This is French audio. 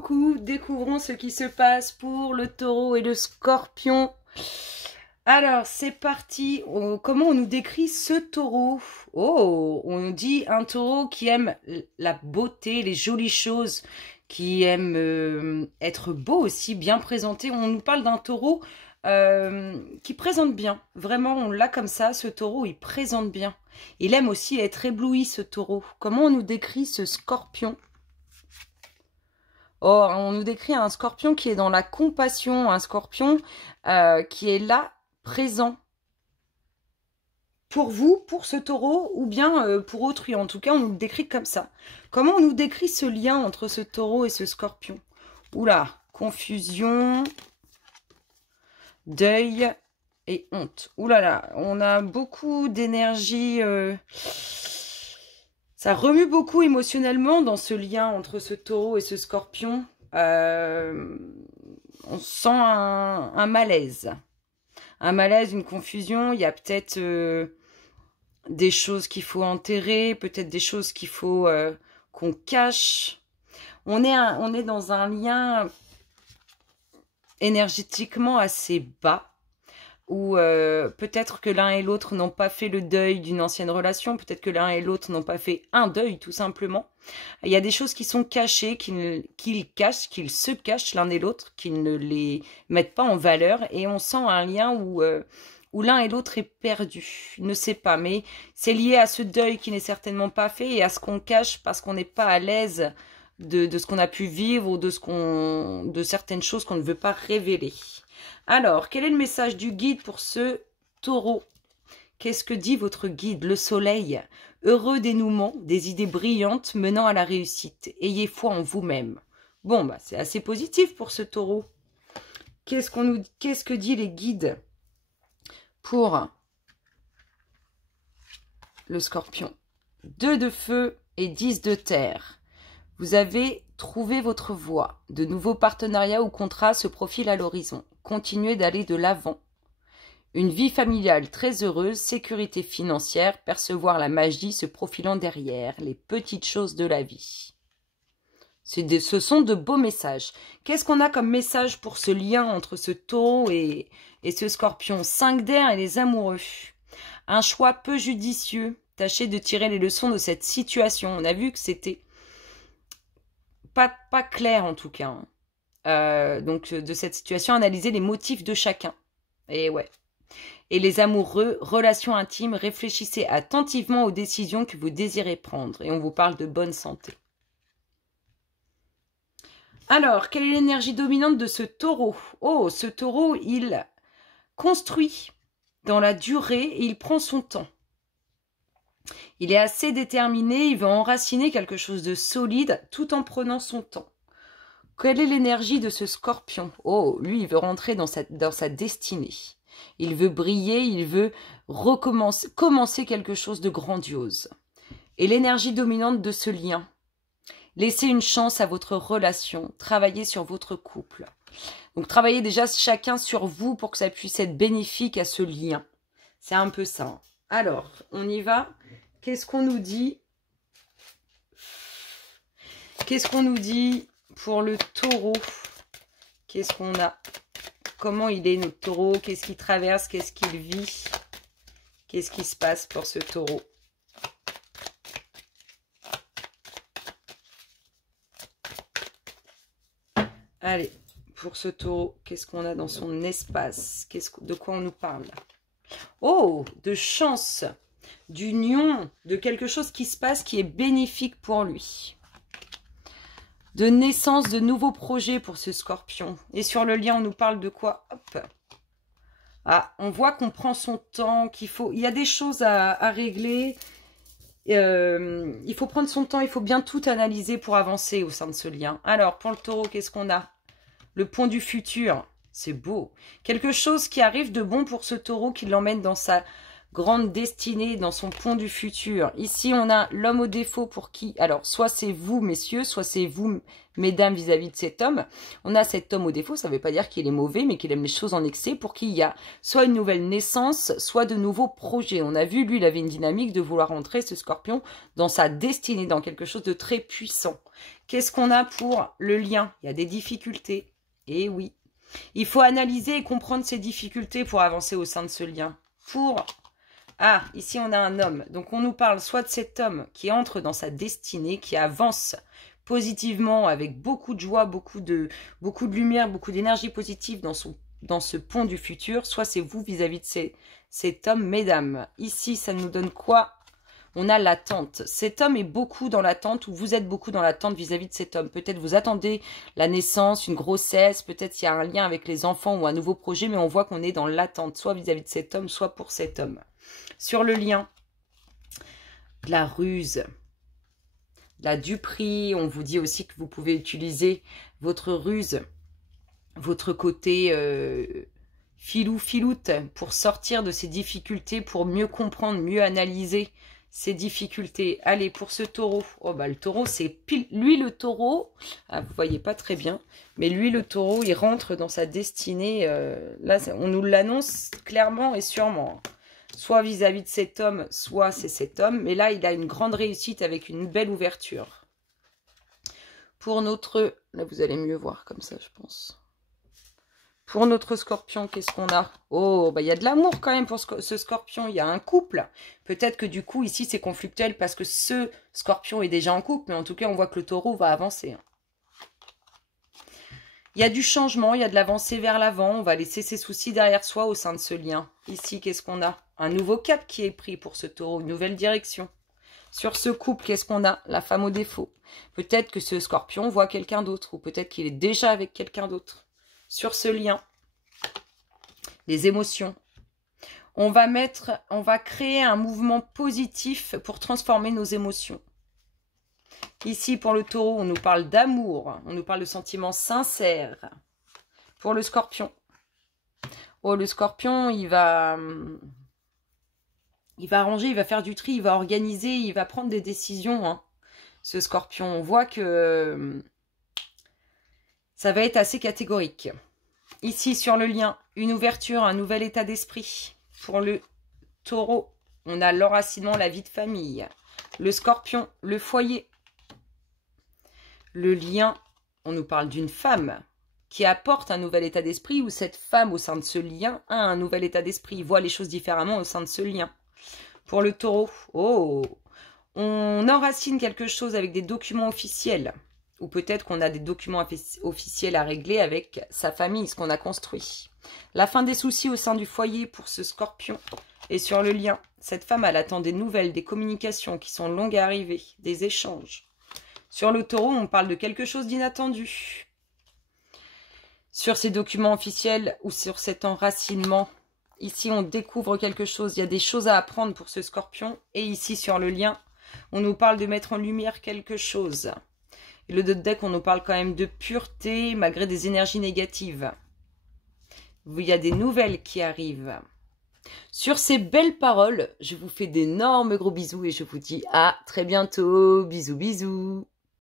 Coucou, découvrons ce qui se passe pour le taureau et le scorpion. Alors, c'est parti. Comment on nous décrit ce taureau? Oh, on nous dit un taureau qui aime la beauté, les jolies choses, qui aime être beau aussi, bien présenté. On nous parle d'un taureau qui présente bien. Vraiment, on l'a comme ça, ce taureau, il présente bien. Il aime aussi être ébloui, ce taureau. Comment on nous décrit ce scorpion? Oh, on nous décrit un scorpion qui est dans la compassion, un scorpion qui est là, présent. Pour vous, pour ce taureau, ou bien pour autrui. En tout cas, on nous le décrit comme ça. Comment on nous décrit ce lien entre ce taureau et ce scorpion? Oula, confusion, deuil et honte. Oula là, on a beaucoup d'énergie... Ça remue beaucoup émotionnellement dans ce lien entre ce taureau et ce scorpion. On sent un malaise. Un malaise, une confusion. Il y a peut-être des choses qu'il faut enterrer, peut-être des choses qu'il faut qu'on cache. On est dans un lien énergétiquement assez bas, où peut-être que l'un et l'autre n'ont pas fait le deuil d'une ancienne relation, peut-être que l'un et l'autre n'ont pas fait un deuil tout simplement. Il y a des choses qui sont cachées, qu'ils cachent, qu'ils se cachent l'un et l'autre, qu'ils ne les mettent pas en valeur, et on sent un lien où l'un et l'autre est perdu, ne sait pas, mais c'est lié à ce deuil qui n'est certainement pas fait et à ce qu'on cache parce qu'on n'est pas à l'aise de ce qu'on a pu vivre ou de certaines choses qu'on ne veut pas révéler. Alors, quel est le message du guide pour ce taureau? Qu'est-ce que dit votre guide? Le soleil. Heureux dénouement, des idées brillantes menant à la réussite. Ayez foi en vous-même. Bon, bah, c'est assez positif pour ce taureau. Qu'est-ce que dit les guides pour le scorpion? 2 de feu et 10 de terre. Vous avez trouvé votre voie. De nouveaux partenariats ou contrats se profilent à l'horizon. Continuez d'aller de l'avant. Une vie familiale très heureuse, sécurité financière, percevoir la magie se profilant derrière, les petites choses de la vie. Ce sont de beaux messages. Qu'est-ce qu'on a comme message pour ce lien entre ce taureau et ce scorpion? 5 d'air et les amoureux. Un choix peu judicieux. Tâchez de tirer les leçons de cette situation. On a vu que c'était pas clair en tout cas. Donc de cette situation, analyser les motifs de chacun. Et ouais. Et les amoureux, relations intimes, réfléchissez attentivement aux décisions que vous désirez prendre. Et on vous parle de bonne santé. Alors, quelle est l'énergie dominante de ce taureau? Oh, ce taureau, il construit dans la durée et il prend son temps. Il est assez déterminé, il veut enraciner quelque chose de solide tout en prenant son temps. Quelle est l'énergie de ce scorpion? Oh, lui, il veut rentrer dans sa destinée. Il veut briller, il veut commencer quelque chose de grandiose. Et l'énergie dominante de ce lien? Laissez une chance à votre relation, travaillez sur votre couple. Donc, travaillez déjà chacun sur vous pour que ça puisse être bénéfique à ce lien. C'est un peu ça. Alors, on y va. Qu'est-ce qu'on nous dit? Qu'est-ce qu'on nous dit pour le taureau? Qu'est-ce qu'on a? Comment il est notre taureau? Qu'est-ce qu'il traverse? Qu'est-ce qu'il vit? Qu'est-ce qui se passe pour ce taureau? Allez, pour ce taureau, qu'est-ce qu'on a dans son espace? De quoi on nous parle? Oh, de chance, d'union, de quelque chose qui se passe qui est bénéfique pour lui. De naissance de nouveaux projets pour ce scorpion. Et sur le lien, on nous parle de quoi? Hop. Ah, on voit qu'on prend son temps, il y a des choses à régler. Il faut prendre son temps, il faut bien tout analyser pour avancer au sein de ce lien. Alors, pour le taureau, qu'est-ce qu'on a? Le pont du futur. C'est beau. Quelque chose qui arrive de bon pour ce taureau qui l'emmène dans sa grande destinée, dans son pont du futur. Ici, on a l'homme au défaut pour qui... Alors, soit c'est vous, messieurs, soit c'est vous, mesdames, vis-à-vis de cet homme. On a cet homme au défaut, ça ne veut pas dire qu'il est mauvais, mais qu'il aime les choses en excès, pour qui il y a soit une nouvelle naissance, soit de nouveaux projets. On a vu, lui, il avait une dynamique de vouloir rentrer, ce scorpion, dans sa destinée, dans quelque chose de très puissant. Qu'est-ce qu'on a pour le lien? Il y a des difficultés. Et oui. Il faut analyser et comprendre ces difficultés pour avancer au sein de ce lien. Ah, ici on a un homme. Donc on nous parle soit de cet homme qui entre dans sa destinée, qui avance positivement avec beaucoup de joie, beaucoup de lumière, beaucoup d'énergie positive dans ce pont du futur. Soit c'est vous vis-à-vis de cet homme, mesdames. Ici, ça nous donne quoi? On a l'attente. Cet homme est beaucoup dans l'attente ou vous êtes beaucoup dans l'attente vis-à-vis de cet homme. Peut-être vous attendez la naissance, une grossesse, peut-être il y a un lien avec les enfants ou un nouveau projet, mais on voit qu'on est dans l'attente, soit vis-à-vis de cet homme, soit pour cet homme. Sur le lien, de la ruse, de la duperie, on vous dit aussi que vous pouvez utiliser votre ruse, votre côté filou-filoute pour sortir de ces difficultés, pour mieux comprendre, mieux analyser ces difficultés. Allez, pour ce taureau, oh bah le taureau, c'est pile, lui le taureau, ah, vous voyez pas très bien, mais lui le taureau, il rentre dans sa destinée, là on nous l'annonce clairement et sûrement, soit vis-à-vis de cet homme, soit c'est cet homme, mais là il a une grande réussite avec une belle ouverture. Pour notre, là vous allez mieux voir comme ça je pense. Pour notre scorpion, qu'est-ce qu'on a? Oh, bah il y a de l'amour quand même pour ce scorpion. Il y a un couple. Peut-être que du coup, ici, c'est conflictuel parce que ce scorpion est déjà en couple. Mais en tout cas, on voit que le taureau va avancer. Il y a du changement, il y a de l'avancée vers l'avant. On va laisser ses soucis derrière soi au sein de ce lien. Ici, qu'est-ce qu'on a? Un nouveau cap qui est pris pour ce taureau, une nouvelle direction. Sur ce couple, qu'est-ce qu'on a? La femme au défaut. Peut-être que ce scorpion voit quelqu'un d'autre ou peut-être qu'il est déjà avec quelqu'un d'autre. Sur ce lien, les émotions. On va créer un mouvement positif pour transformer nos émotions. Ici, pour le taureau, on nous parle d'amour, on nous parle de sentiments sincères. Pour le scorpion, oh, le scorpion, il va arranger, il va faire du tri, il va organiser, il va prendre des décisions. Hein. Ce scorpion, on voit que ça va être assez catégorique. Ici, sur le lien, une ouverture, un nouvel état d'esprit. Pour le taureau, on a l'enracinement, la vie de famille. Le scorpion, le foyer. Le lien, on nous parle d'une femme qui apporte un nouvel état d'esprit, ou cette femme au sein de ce lien a un nouvel état d'esprit, voit les choses différemment au sein de ce lien. Pour le taureau, oh, on enracine quelque chose avec des documents officiels. Ou peut-être qu'on a des documents officiels à régler avec sa famille, ce qu'on a construit. La fin des soucis au sein du foyer pour ce scorpion. Et sur le lien, cette femme, elle attend des nouvelles, des communications qui sont longues à arriver, des échanges. Sur le taureau, on parle de quelque chose d'inattendu. Sur ces documents officiels ou sur cet enracinement, ici on découvre quelque chose, il y a des choses à apprendre pour ce scorpion. Et ici sur le lien, on nous parle de mettre en lumière quelque chose. Et le deck, on nous parle quand même de pureté, malgré des énergies négatives. Il y a des nouvelles qui arrivent. Sur ces belles paroles, je vous fais d'énormes gros bisous et je vous dis à très bientôt. Bisous, bisous.